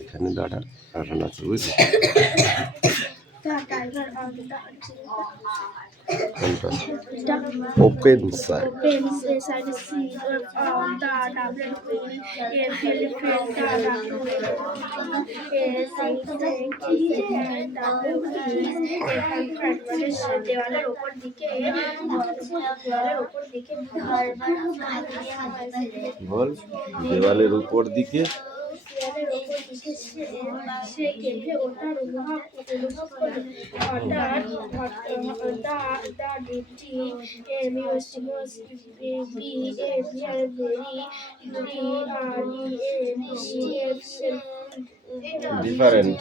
এখানে দাঁড়া কারণ আছে বুঝলি ওপেন সাইড দেওয়ালের উপর দিকে বল দেওয়ালের উপর দিকে সে কেঁপে ওঠার অনুভব করে হঠাৎ the duty different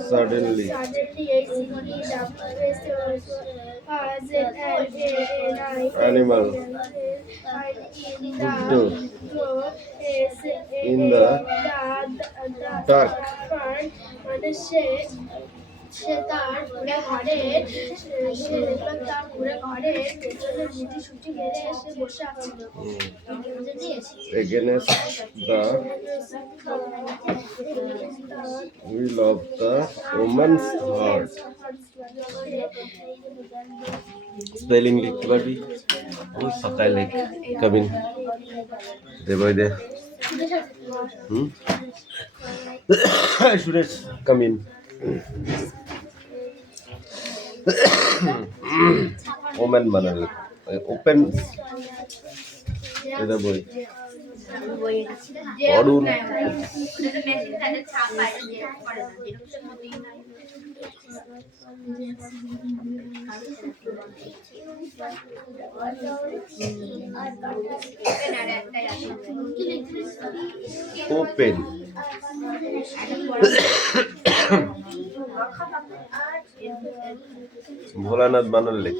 suddenly animal in the dark সে তার ঘরের পেছনে ছুটি মেরে এসে বসে আছে against the will of the woman's heart spelling লিখতে পারবি ওই সকালে লিখ কামিন দে বই দে সুরেশ কামিন ওমেন বানালে ওপেন এটা বই অরুণ ওপেন ভোলানাথ বানালে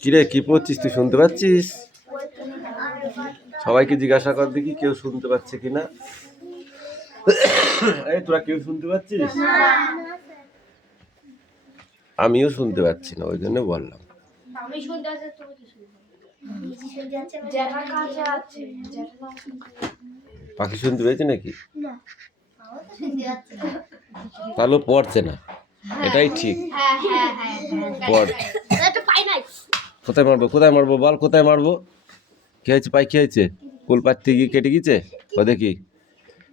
কিরে কি পড়ছিস তুই শুনতে পাচ্ছিস সবাইকে জিজ্ঞাসা কর দেখি কেউ শুনতে পাচ্ছে কিনা এই তোরা কেউ শুনতে পাচ্ছিস আমিও শুনতে পাচ্ছি না ওই জন্য বললাম পাখি শুনতে পেয়েছে নাকি তাহলে পড়ছে না এটাই ঠিক পড় কোথায় মারবো বল কোথায় মারবো কি হয়েছে পাই কি হয়েছে কুল পাত্তি গিয়ে কেটে গিয়েছে ও দেখি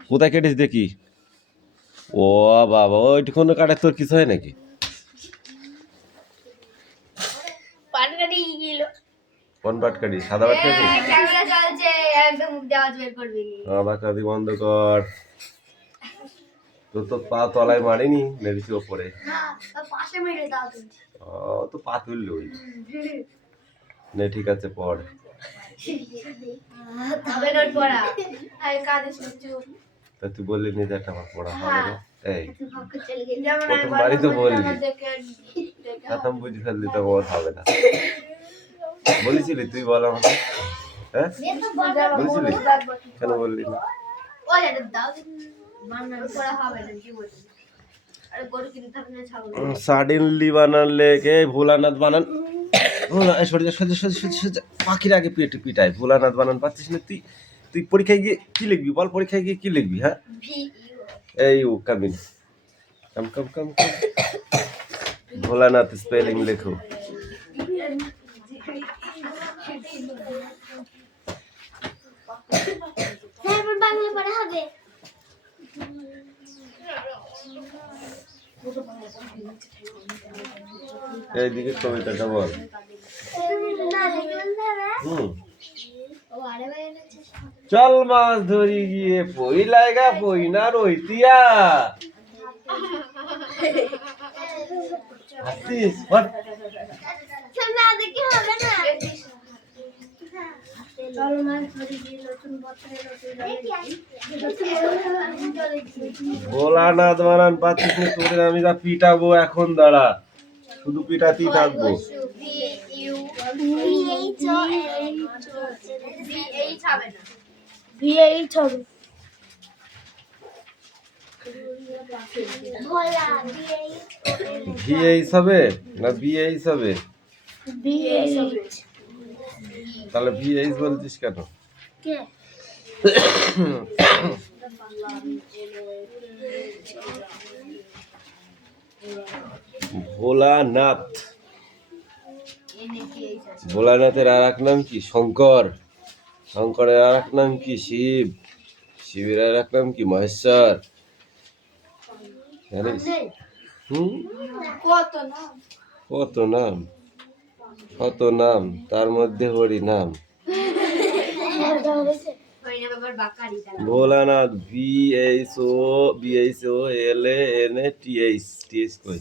কোথায় কেটেছ দেখি ও বাবা ওইটুকুন কাটে তোর কিছু হয় নাকি কোন পাট কাটি সাদা পাট কাটি আবার কাটি বন্ধ কর তোর তো পা তলায় মারিনি মেরেছি ওপরে তো পা তুললি ওই নে ঠিক আছে পড় তা তুই বললি নি যে একটা আমার পড়া হবে না এই প্রথমবারই তো বললি প্রথম বুঝে ফেললি তো ওর হবে না বলেছিলি তুই বল আমাকে হ্যাঁ বলেছিলি কেন বললি না সাডেনলি বানালে কে ভোলানাথ বানান পাখির আগে পেটে পিটায় ভোলানাথ বানান পাচ্ছিস না তুই তুই পরীক্ষায় গিয়ে কি লিখবি বল পরীক্ষায় গিয়ে কি লিখবি হ্যাঁ এই ও কামিন কম কম কম কম ভোলানাথ স্পেলিং লেখো বাংলা পড়া হবে। এইদিকে কবিতাটা বল। চল মাছ ধরি গিয়ে পই লাগা পই না রইতিয়া। হাসিস বল। ভোলানাথ বানান পাচ্ছিস না তোদের আমি যা পিটাবো এখন দাঁড়া, শুধু পিটাতেই থাকবো। ভিএইচ হবে না বিএইচ হবে? তাহলে ভিএইচ বলছিস কেন? ভোলানাথ, ভোলানাথের আর এক নাম কি? শঙ্কর। শঙ্করের আর এক নাম কি? শিব। শিবের আর এক নাম কি? মহেশ্বর। জানিস? কত নাম, কত নাম, তার মধ্যে হরি নাম। ভোলানাথ, VHOLANATH কই?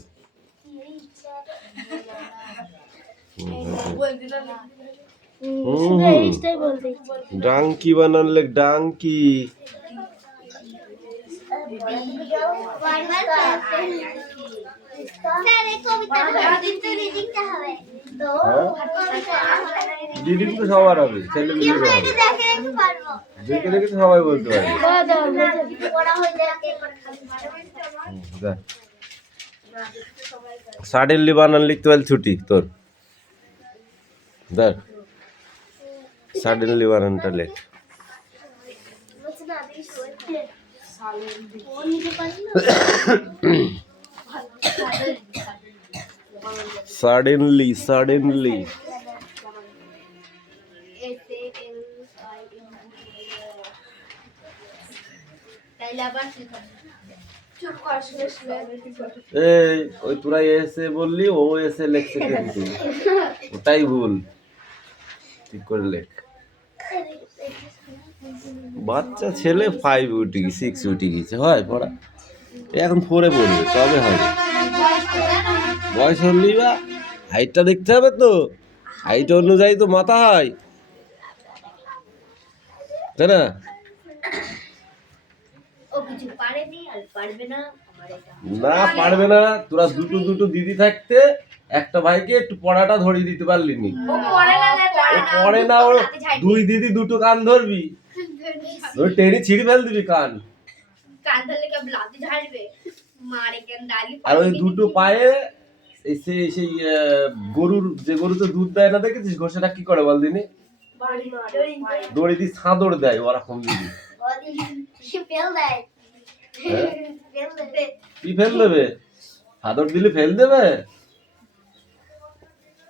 ডাঙ্কি বানালে ডাঙ্কি। রিডিং তো সবার হবে, ছেলে মেয়েদের হবে, দেখে দেখে সবাই বলতে পারবে। সাডেনলি বানান লিখতে পারলে ছুটি তোর। দেখ সাডেনলি বানানটা লেখ। Suddenly, suddenly. এই ওই তোরা এসে বললি, ও এসে লেখছে কিন্তু ওটাই ভুল, ঠিক করে লেখ। বাচ্চা ছেলে 5 উঠে গেছে, 6 উঠে গেছে, হয় পড়া, এখন 4-এ পড়বে, তবে হবে। বয়স হলেই বা হাইটটা দেখতে হবে তো, হাইট অনুযায়ী তো মাথা হয়, তাই না? না পারবে না, তোরা দুটো দুটো দিদি থাকতে একটা ভাইকে একটু পড়াটা ধরিয়ে দিতে পারলি নি। পড়ে না, ওর 2 দিদি 2টো কান ধরবি, ওই টেনে ছিঁড়ে ফেল দিবি কান। আর ওই 2টো পায়ে সেই গরুর, যে গরুতে দুধ দেয় না দেখেছিস, ঘোষাটা কি করে বল দিনি? দড়ি দিয়ে ছাঁদর দেয় ওরকম দিদি। কি ফেল দেবে? ছাদর দিলে ফেল দেবে?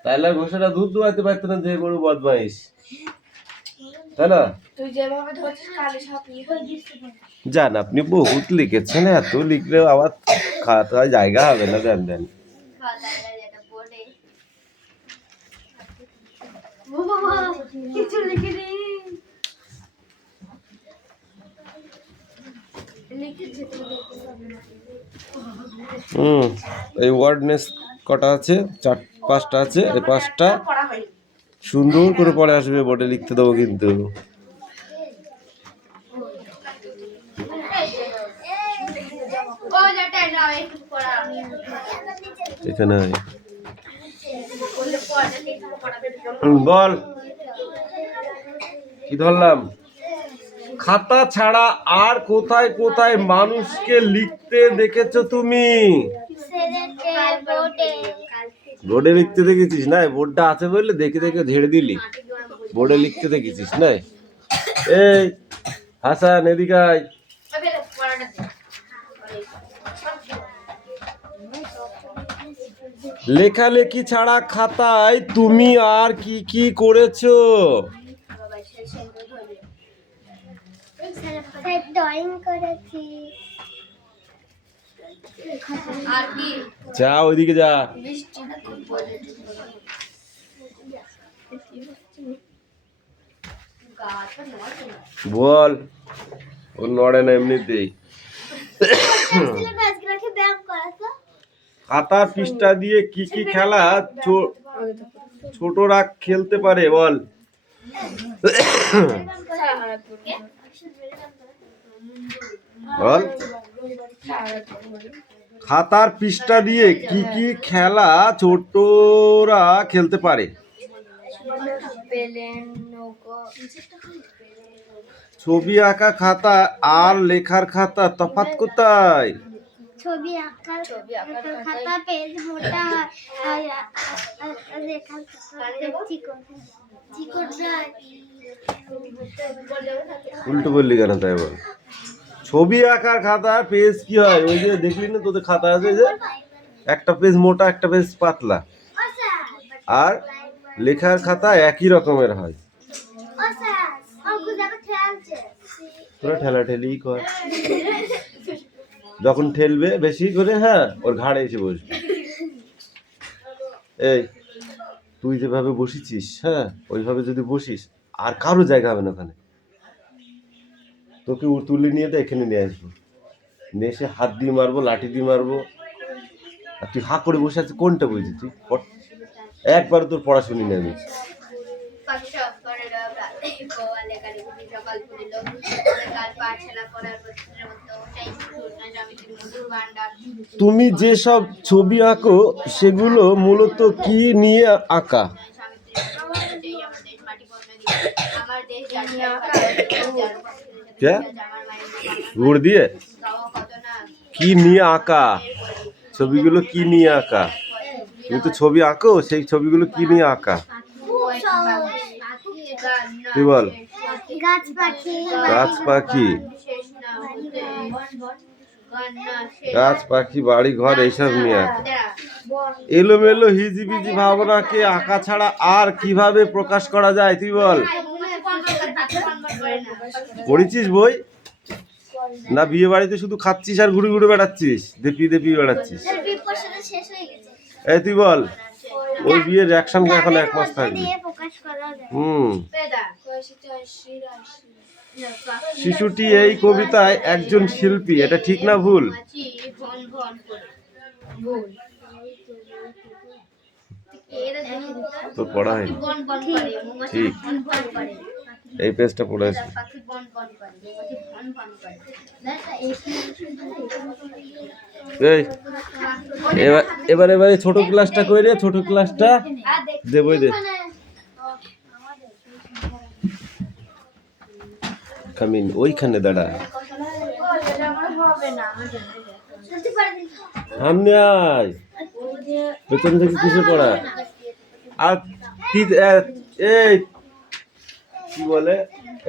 তাইলে ঘোষাটা দুধ দোয়াইতে পারতো না, যে গরু বদমাইশ, তাই না? জান আপনি বহুত লিখেছেন, এত লিখলেও আবার খাতায় জায়গা হবে না। দেন দেন। এই ওয়ার্ডনেস কটা আছে? 4-5টা আছে, এই 5টা সুন্দর করে পড়ে আসবে, বোর্ডে লিখতে দেবো কিন্তু। এখানে বল কি ধরলাম? খাতা ছাড়া আর কোথায় কোথায় মানুষকে লিখতে দেখেছো তুমি? বোর্ডে লিখতে দেখেছিস না? বোর্ডটা আছে বললে দেখে দেখে ঝেড়ে দিলি, বোর্ডে লিখতে দেখেছিস না? এই হাসান এদিকে আয়। লেখালেখি ছাড়া খাতায় তুমি আর কি কি করেছো? ড্রয়িং করেছি। আর কি যা ওইদিকে যা। বল, ও নড়ে না এমনিতেই। খাতা পৃষ্ঠা দিয়ে কি কি খেলা ছোটরা খেলতে পারে বল। বল, খাতার পৃষ্ঠা দিয়ে কি কি খেলা ছোটরা খেলতে পারে? ছবি আঁকা খাতা আর লেখার খাতা তফাৎ কোথায়? ছবি আঁকার খাতা পেজ মোটা আর লেখার খাতা চিকন হয়। উল্টো বললি কেন তাই বল। ছবি আঁকার খাতার পেজ কি হয়? ওই যে দেখলি না তোদের খাতা আছে যে একটা পেজ মোটা একটা পেজ পাতলা, আর লেখার খাতা একই রকমের হয়। তোরা ঠেলাঠেলি কর, যখন ঠেলবে বেশি করে হ্যাঁ ওর ঘাড়ে এসে বসবে। এই তুই যেভাবে বসেছিস হ্যাঁ ওইভাবে যদি বসিস আর কারো জায়গা হবে না ওখানে। তোকে তুলে নিয়ে তো এখানে নিয়ে আসবো, নিয়ে এসে হাত দিয়ে মারবো, লাঠি দিয়ে মারবো। আর তুই হাঁ করে বসে আছিস, কোনটা বুঝছিস তুই? একবার তোর পড়াশুনি না আমি। তুমি যেসব ছবি আঁকো সেগুলো মূলত কি নিয়ে আঁকা? গুড় দিয়ে কি নিয়ে আঁকা? ছবিগুলো কি নিয়ে আঁকা? তুমি তো ছবি আঁকো, সেই ছবিগুলো কি নিয়ে আঁকা তুই বল। গাছ পাখি, গাছ পাখি বাড়ি ঘর এইসব নিয়ে আঁকা। এলোমেলো হিজিবিজি ভাবনাকে আঁকা ছাড়া আর কিভাবে প্রকাশ করা যায় তুই বল। পড়েছিস বই না বিয়ে বাড়িতে শুধু খাচ্ছিস আর ঘুরে ঘুরে বেড়াচ্ছিস, দেপি দেপি বেড়াচ্ছিস? এই তুই বল, ওই বিয়ের অ্যাকশন এখন 1 মাস থাকবে। শিশুটি এই কবিতায় একজন শিল্পী, এটা ঠিক না ভুল? তো পড়া হয়নি ঠিক, এই পেজটা পড়েছি। এবার এবারে ছোট ক্লাসটা কইরে, ছোট ক্লাসটা দে বই দে। কামিন ওইখানে দাঁড়া, সামনে আয়, পেছন থেকে কিসে পড়া? আর এই কি বলে,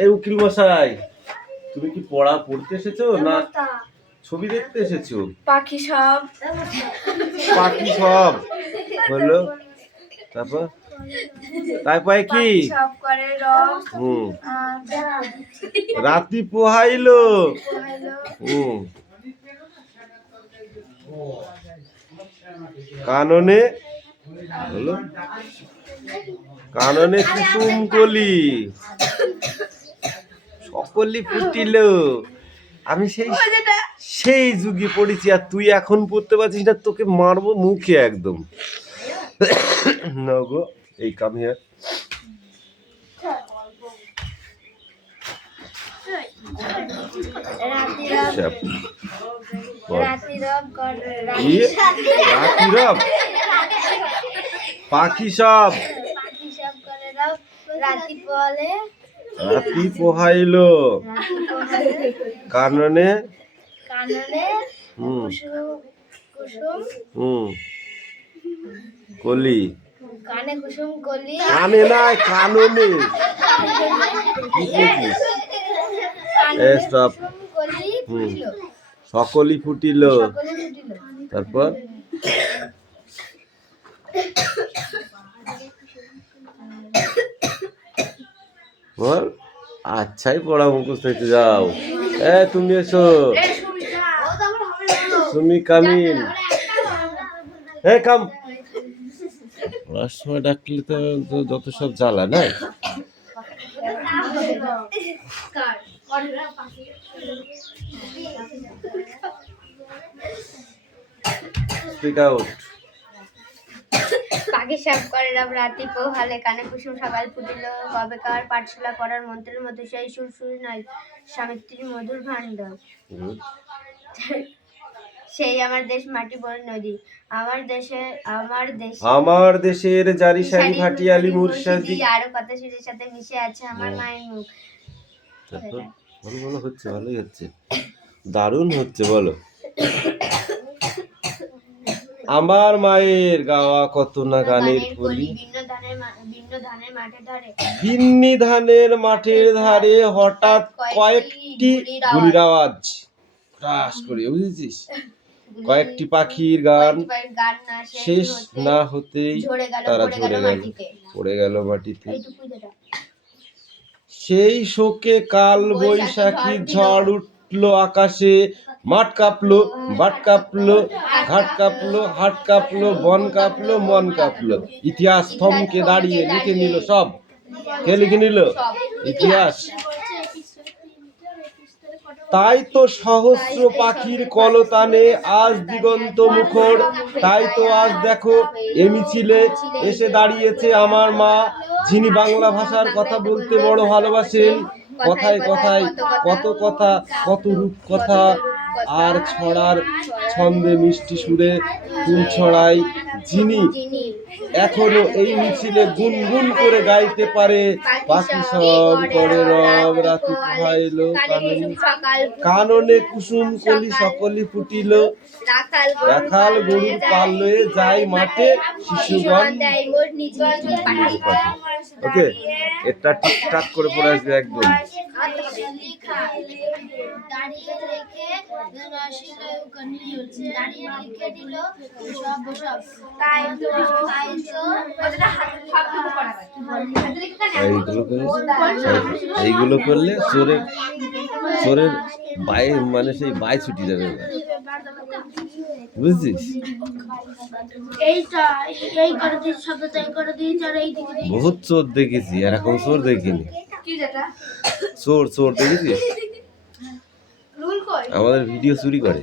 এই উকিল মশাই তুমি কি পড়তে এসেছো না ছবি দেখতে এসেছো? পাখি সব, পাখি সব হলো, তারপর তারপরে কি? রাতি পোহাইলো। কাননে হলো, কাননে কুসুম কলি সকলি ফুটিল। আমি সেই যুগে পড়েছি আর তুই এখন পড়তে পারছিস না, তোকে মারবো মুখে একদম। না গো, এই কাম হিয়ার। পাখি সব রাতি পোহাইলো, কাননে কলি, কানে কুসুম কলি, কানে না কাননে। সকলি ফুটিল, তারপর বল। আচ্ছাই পড়া মুখস্থ হইতে যাও। তুমি এসো, তুমি কামিন। কাম পড়ার সময় ডাকলে তো যত সব জ্বালা না। Speak out. পাখি সাপ করে রাব রাতি পোহালে, কানে কুসুম সকাল ফুটিল, কবেকার পাঠশালা পড়ার মন্ত্রের মতো সেই সুরসুরি নয় স্বামীত্রীর মধুর ভাণ্ড। সেই আমার দেশ মাটি বড় নদী, আমার দেশের জারি সারি ভাটিয়ালি মুর্শিদি। আরো কত সুরের সাথে মিশে আছে আমার মায়ের মুখ। বলো হচ্ছে, ভালোই হচ্ছে, দারুণ হচ্ছে। বলো আমার মায়ের গাওয়া কত না গানের কলি, ভিন্নি ধানের মাঠের ধারে হঠাৎ কয়েকটি গুলির আওয়াজ ঠাস করে, বুঝেছিস? কয়েকটি পাখির গান শেষ না হতেই তারা পড়ে গেল মাটিতে। সেই শোকে কাল বৈশাখী ঝড় উঠলো আকাশে, মাঠ কাঁপলো, বাট কাঁপলো, ঘাট কাঁপলো, হাট কাঁপলো, বন কাঁপলো, মন কাঁপলো। ইতিহাস থমকে দাঁড়িয়ে লিখে নিল সব। কে লিখে নিল? ইতিহাস। তাই তো সহস্র পাখির কলতানে আজ দিগন্ত মুখর, তাই তো আজ দেখো এ মিছিলে এসে দাঁড়িয়েছে আমার মা, যিনি বাংলা ভাষার কথা বলতে বড় ভালোবাসেন। কথায় কথায় কত কথা, কত রূপ কথা, আর ছড়ার ছন্দে মিষ্টি সুরে ফুল ছড়ায়, যিনি এখনো এই মিছিলে গুনগুন করে গাইতে পারে। পাখি সব করে রব রাতি পোহাইল, কাননে কুসুম কলি সকলি ফুটিল, রাখাল গরুর পাল লয়ে যায় মাঠে, শিশুগণ। ওকে, এটা ঠিকঠাক করে পড়ে আসবে একদম। এইগুলো করলে চোরের বাই, মানে সেই বাই ছুটি যাবে, বুঝছিস? বহুত চোর দেখেছি, এরকম চোর দেখিনি। চোর দেখেছিস? আমাদের ভিডিও চুরি করে।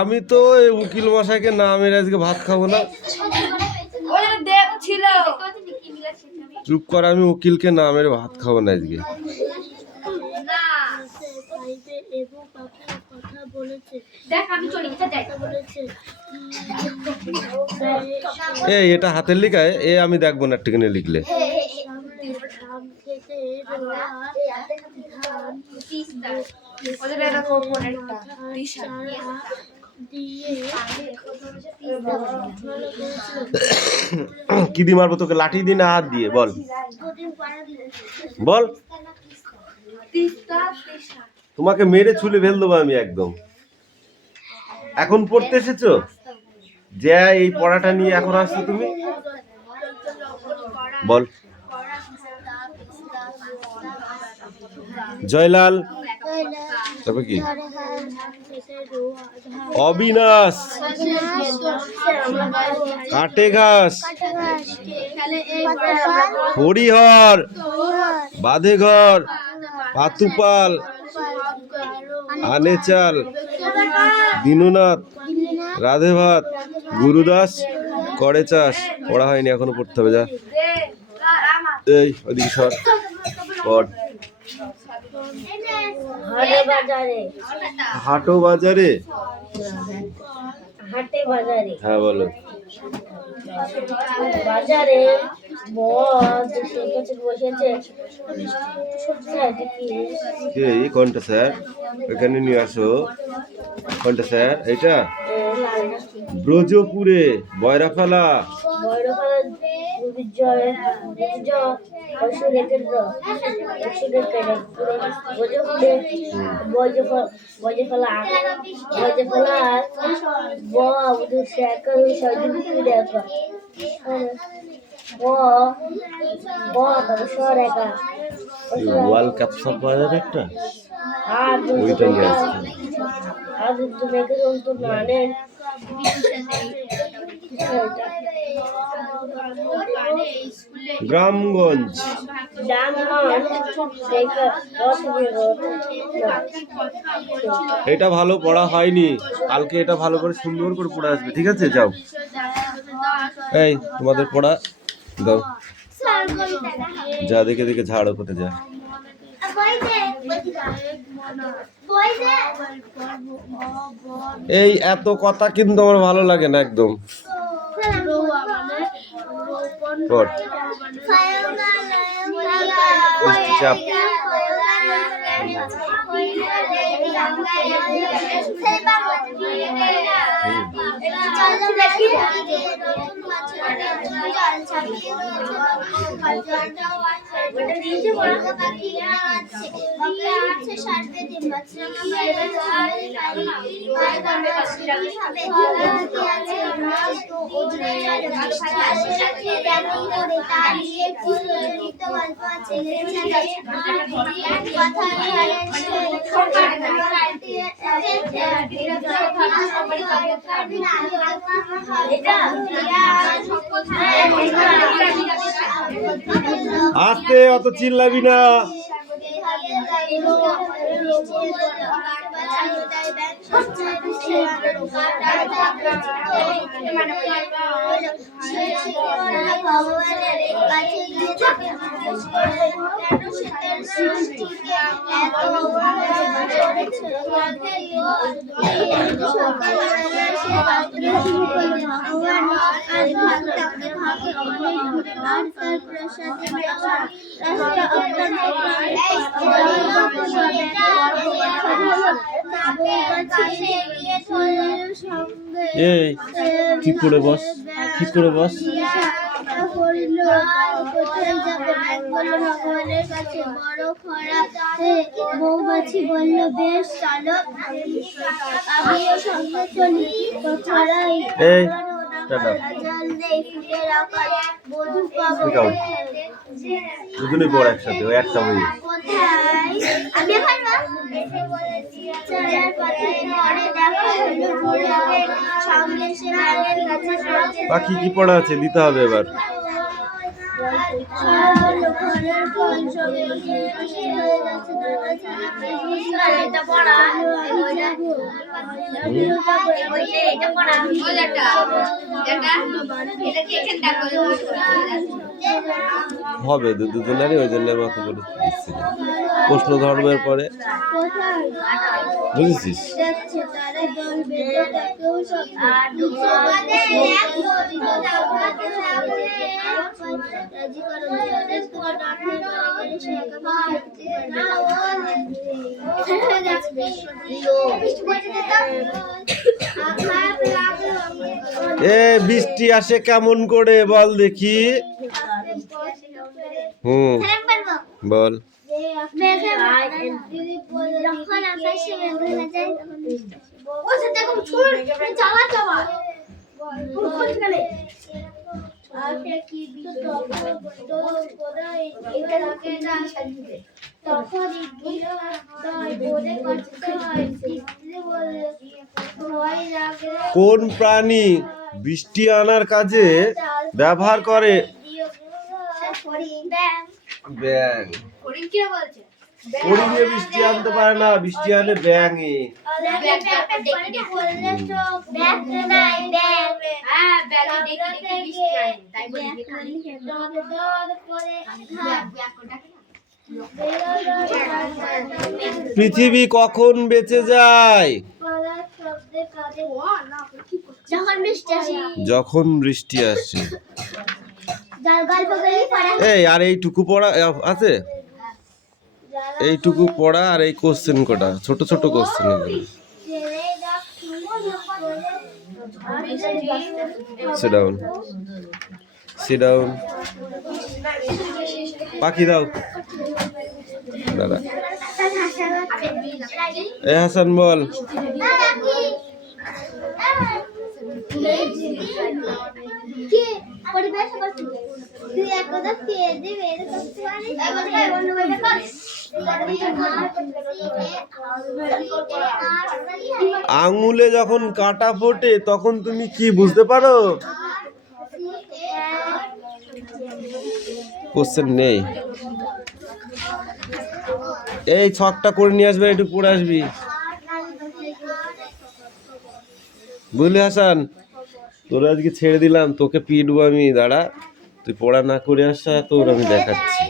আমি তো উকিল মশাইকে না মেরে আজকে ভাত খাবো না। চুপ কর, আমি উকিলকে না মেরে ভাত খাবো না আজকে। এটা হাতের লিখায়, আমি দেখবো না টিকেনে লিখলে। কি দিয়ে মারবো তোকে? লাঠি দিয়ে না হাত দিয়ে? বল বল। তোমাকে মেরে ছুলে ফেল দেবো আমি একদম। এখন পড়তে এসেছো যে এই পড়াটা নিয়ে এখন আসছো তুমি? বল। জয়লাল, তারপর কি? অবিনাশ, কাটে ঘাস, হরিহর, বাঁধেঘর, পাতুপাল, আনেচাল, দীননাথ, রাধে ভাত, গুরুদাস, করে চাষ। পড়া হয়নি এখনো, পড়তে হবে। যা এই ওদিকে সর, পড়। হাটো বাজারে, হ্যাঁ বলো। বাজারে কোনটা স্যার? এখানে নিয়ে আসো। কোনটা স্যার? এটা ব্রজপুরে, বয়রাফালা, অসুরের কেন্দ্র অসুরের কেন্দ্র গজফুলে গজফলা ব দুশাকল সজুতি দেখা ব ব তারপর রেখা ওয়ার্ল্ড কাপ সাপারের একটা আর ওইটা নিয়ে আসছে আর তুমি তো মানে গ্রামগঞ্জ এটা ভালো পড়া হয়নি, কালকে এটা ভালো করে সুন্দর করে পড়ে আসবে, ঠিক আছে? যাও, এই তোমাদের পড়া দাও, যা দেখে দেখে ঝাড়ো করে যা। এই এত কথা কিন্তু আমার ভালো লাগে না একদম। পড়। চাপ। আস্তে, অত চিল্লাবি না। এই ঠিক করে বস, ঠিক করে বস। ভগবানের কাছে বড় খরা, বউবাছি বলল বেশ চলো আমিও সঙ্গে চলি। এই দুজনে পড় একসাথে, ওই একটা বই। বাকি কি পড়া আছে দিতে হবে এবার। হবে দুজনেরই ওই জন্য মতো করে দিচ্ছি, প্রশ্ন ধর্মের পরে, বুঝেছিস? এ বৃষ্টি আসে কেমন করে বল দেখি। বল। যখন আকাশে মেঘ হয়ে যায় কোন প্রাণী বৃষ্টি আনার কাজে ব্যবহার করে? ব্যাঙ। হরিণে বৃষ্টি আনতে পারে না, বৃষ্টি আনে ব্যাঙে। পৃথিবী কখন বেঁচে যায়? যখন বৃষ্টি আসে। এই আর এইটুকু পড়া আছে, এইটুকু পড়া আর এই কোশ্চেন কটা ছোট ছোট কোশ্চেন এগুলো। Sit down. Sit down. পাখি দাও দাদা। এ হাসান বল। আঙুলে যখন কাঁটা ফোটে তখন তুমি কি বুঝতে পারো? কোশ্চেন নেই। এই ছকটা করে নিয়ে আসবে, একটু পড়ে আসবি বুঝলি হাসান? তোর আজকে ছেড়ে দিলাম, তোকে পিটবো আমি, দাঁড়া। তুই পড়া না করে আসা তোর আমি দেখাচ্ছি।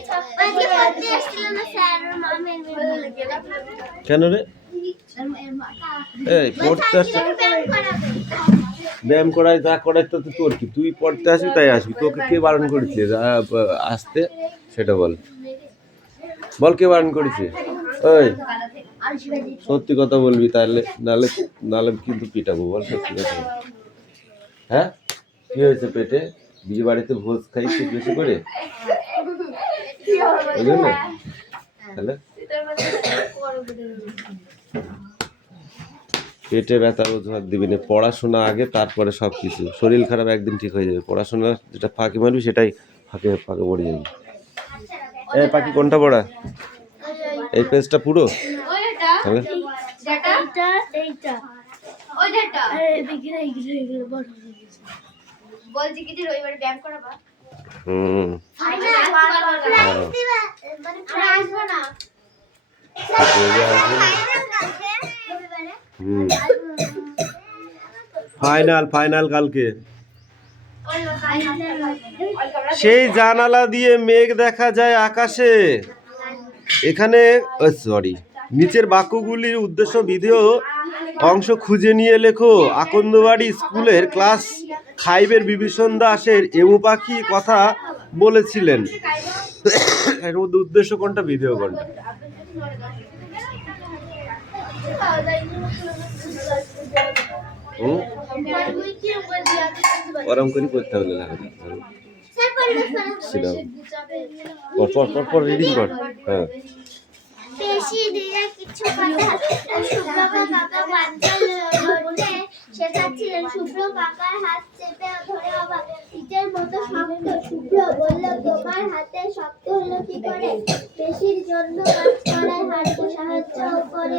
কেন রে? এই পড়তে আসা, ব্যায়াম করাই যা করাই তো তোর কি? তুই পড়তে আসবি তাই আসবি, তোকে কে বারণ করেছে আসতে সেটা বল। বল কে বারণ করেছে? ওই সত্যি কথা বলবি, তাহলে নালে নালে কিন্তু পিটাবো। বল সত্যি কথা। হ্যাঁ কি হয়েছে পেটে? বিয়ে বাড়িতে ভোজ খাইছিস বেশি করে ওই জন্য? তাহলে পেটে ব্যথার অজুহাত দিবি না। পড়াশোনা আগে, তারপরে সব কিছু। শরীর খারাপ একদিন ঠিক হয়ে যাবে, পড়াশোনা যেটা ফাঁকি মারবি সেটাই ফাঁকে ফাঁকে পড়ে যাবি। এই পাখি কোনটা পড়া? এই পেজটা পুরো? তাহলে ফাইনাল ফাইনাল কালকে। সেই জানালা দিয়ে মেঘ দেখা যায় আকাশে। এখানে সরি, নিচের বাক্যগুলির উদ্দেশ্য ভিডিও অংশ খুঁজে নিয়ে লেখো। আকন্দবাড়ি স্কুলের ক্লাস 5-এর বিভীষণ দাসের এমু পাখি কথা বলেছিলেন। এর মধ্যে উদ্দেশ্য কোনটা, ভিডিও কোনটা? ওরম করে করতে হবে না, পর রিডিং কর। হ্যাঁ পেশি দিয়ে কিছু কথা শুভ্র কাকা বাঞ্চল লড়তে শেখাচ্ছিলেন। শুভ্র কাকার হাত চেপে ধরে অবাক, ইটের মতো শক্ত। শুভ্র বলল, তোমার হাতে শক্ত হলো কি করে? পেশির জন্য কাজ করায় হাড়কে সাহায্য করে।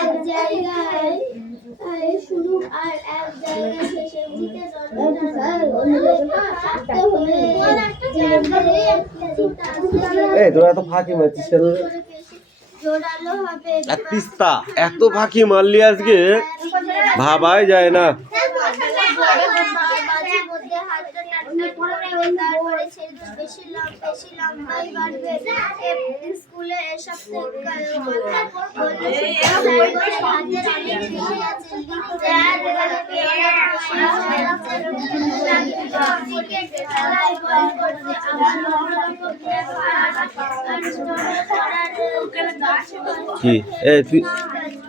এক জায়গায় শুরু আর এক জায়গায় শেষে উল্টে তোরা এত ফাঁকি মারছিস কেন? তিস্তা এত ফাঁকি মারলি আজকে, ভাবাই যায় না। কি তুই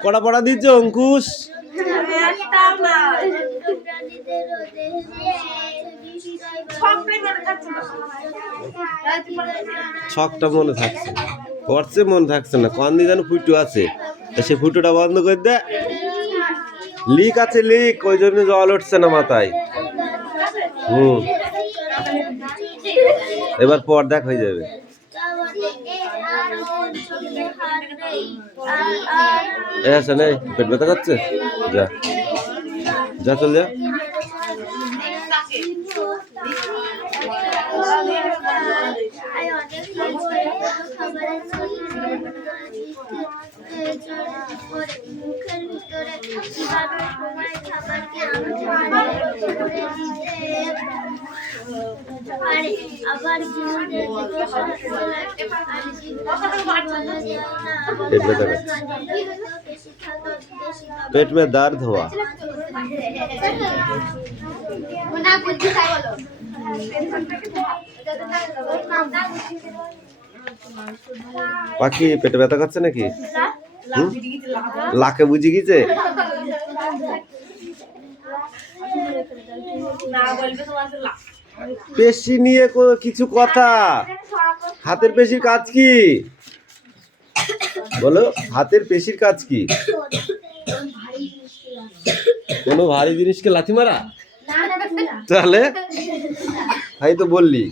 কড়া পড়া দিচ্ছ অঙ্কুশ? ছকটা মনে থাকছে, পড়ছে মনে থাকছে না। কোন দিকে যেন ফুটো আছে, সে ফুটোটা বন্ধ করে দে। লিক আছে, লিক, ওই জন্য জল উঠছে না মাথায়। এবার পর দেখ হয়ে যাবে। পেট ব্যথা করছে, যা যা চল যা। মুখের ভিতরে पेट में दर्द हुआ। পাখি পেটে ব্যথা করছে নাকি? লাকে বুঝি গেছে। পেশি নিয়ে কিছু কথা। হাতের পেশির কাজ কি বলো? হাতের পেশির কাজ কি? কোনো ভারী জিনিসকে লাথি মারা? তাহলে তাই তো বললি।